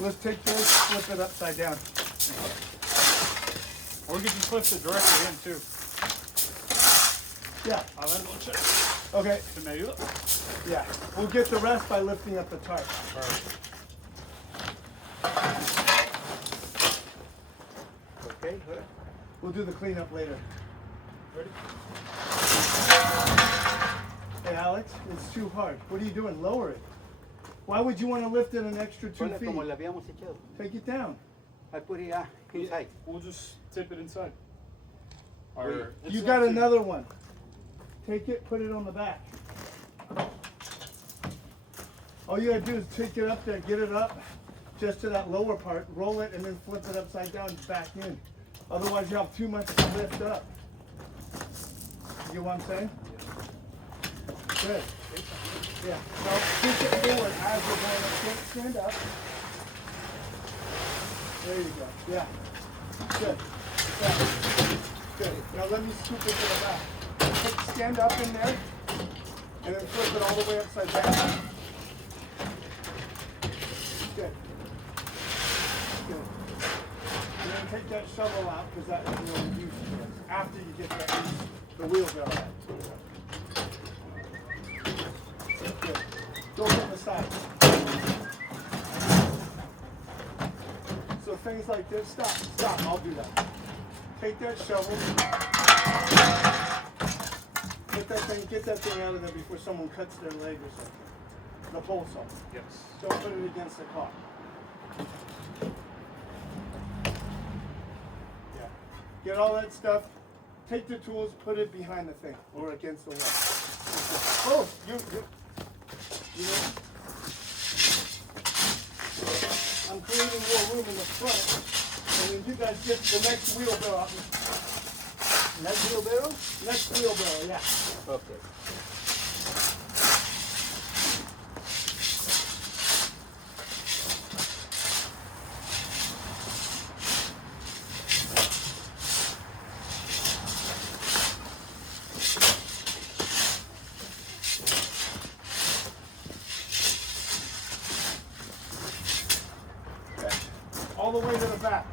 Let's take this, flip it upside down. Or we could just lift it directly in too. Yeah. A ver, lo check. Okay. ¿Se me ayuda? Yeah. We'll get the rest by lifting up the tarp. Perfect. Okay, good. We'll do the cleanup later. Ready? Hey, Alex, it's too hard. What are you doing? Lower it. Why would you want to lift it an extra 2 feet? Como le habíamos echado. Take it down. I put it inside. We'll just tip it inside. You got another one. Take it, put it on the back. All you gotta do is take it up there, get it up just to that lower part, roll it, and then flip it upside down and back in. Otherwise, you have too much to lift up. You get what I'm saying? Good. Yeah. So push it forward as you're going up. Stand up. There you go. Yeah. Good. Yeah. Good. Now let me scoop it to the back. Stand up in there, and then flip it all the way upside down. Good. Good. And then take that shovel out, because that is really useful after you get the wheelbarrow out. Good. Go from the side. So things like this, stop, I'll do that. Take that shovel. Get that thing out of there before someone cuts their leg or something. The pole saw. Yes. Don't put it against the car. Yeah. Get all that stuff. Take the tools, put it behind the thing or against the wall. Oh, you know, I'm creating more room in the front, and then you guys get the next wheelbarrow out. Next wheelbarrow? Next wheelbarrow, yeah. Okay. Okay. All the way to the back.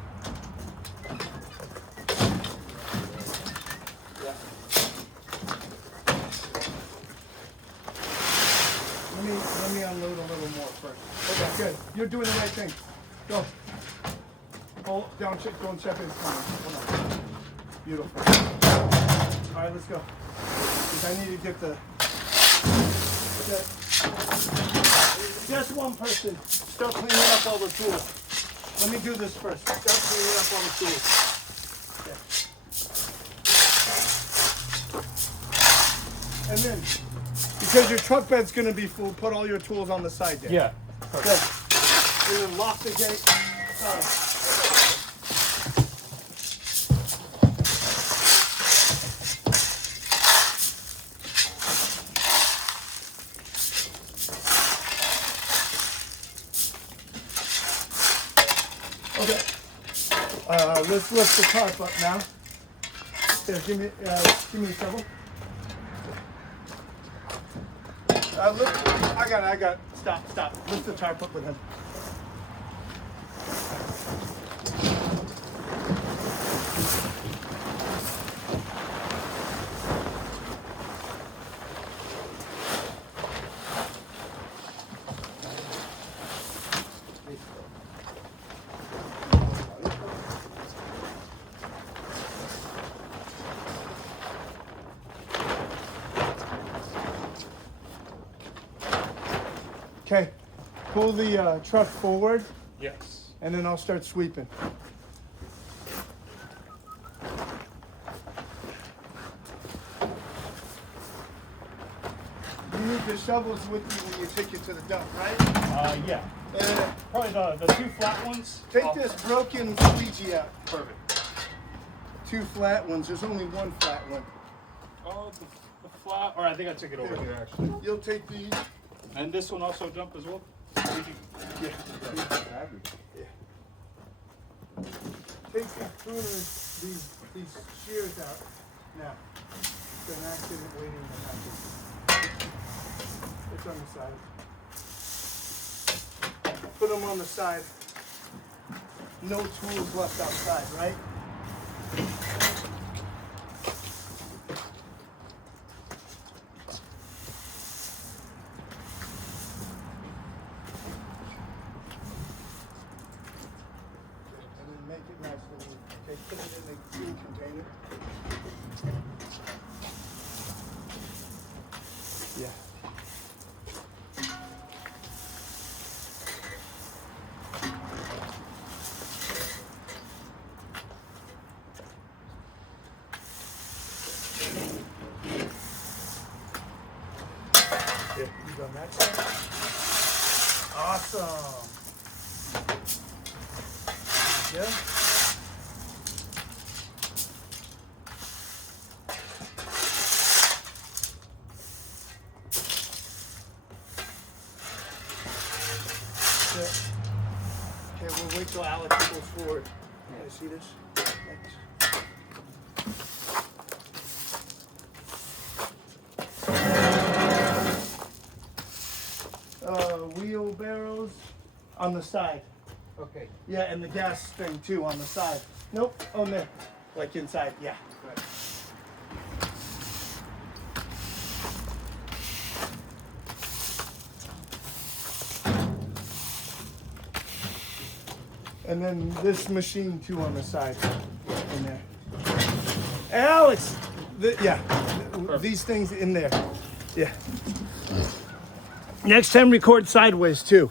Let me unload a little more first. Okay, good. You're doing the right thing. Go. Hold down, don't check his corner. Come on. Beautiful. All right, let's go. Because I need to get the. Okay. Just one person. Start cleaning up all the tools. Let me do this first. Start cleaning up all the tools. Okay. And then, because your truck bed's going to be full, put all your tools on the side there. Yeah. Good. And then lock the gate. Okay. Let's lift the tarp up now. Here, give me a shovel. I got it. Stop. Lift the tarp up with him. Okay, pull the truck forward. Yes. And then I'll start sweeping. You need the shovels with you when you take it to the dump, right? Yeah. Probably the two flat ones. Take this broken squeegee out. Perfect. Two flat ones. There's only one flat one. Oh, the flat. Or I think I took it over here actually. You'll take these. And this one also jump as well? Yeah. Take these pruners, these shears out. Now, it's an accident waiting to happen. It's on the side. Put them on the side. no tools left outside, right? And then make it nice and neat. Okay, put it in the food container. Yeah. Yeah, you done that side? Awesome. Yeah. Okay, we'll wait till Alex goes forward. Can I see this? Thanks. Wheelbarrows on the side. Okay. Yeah, and the gas thing too on the side. Nope, on there. Like inside, yeah. Right. And then this machine too on the side in there. Alex! Yeah, these things in there. Yeah. Next time record sideways too.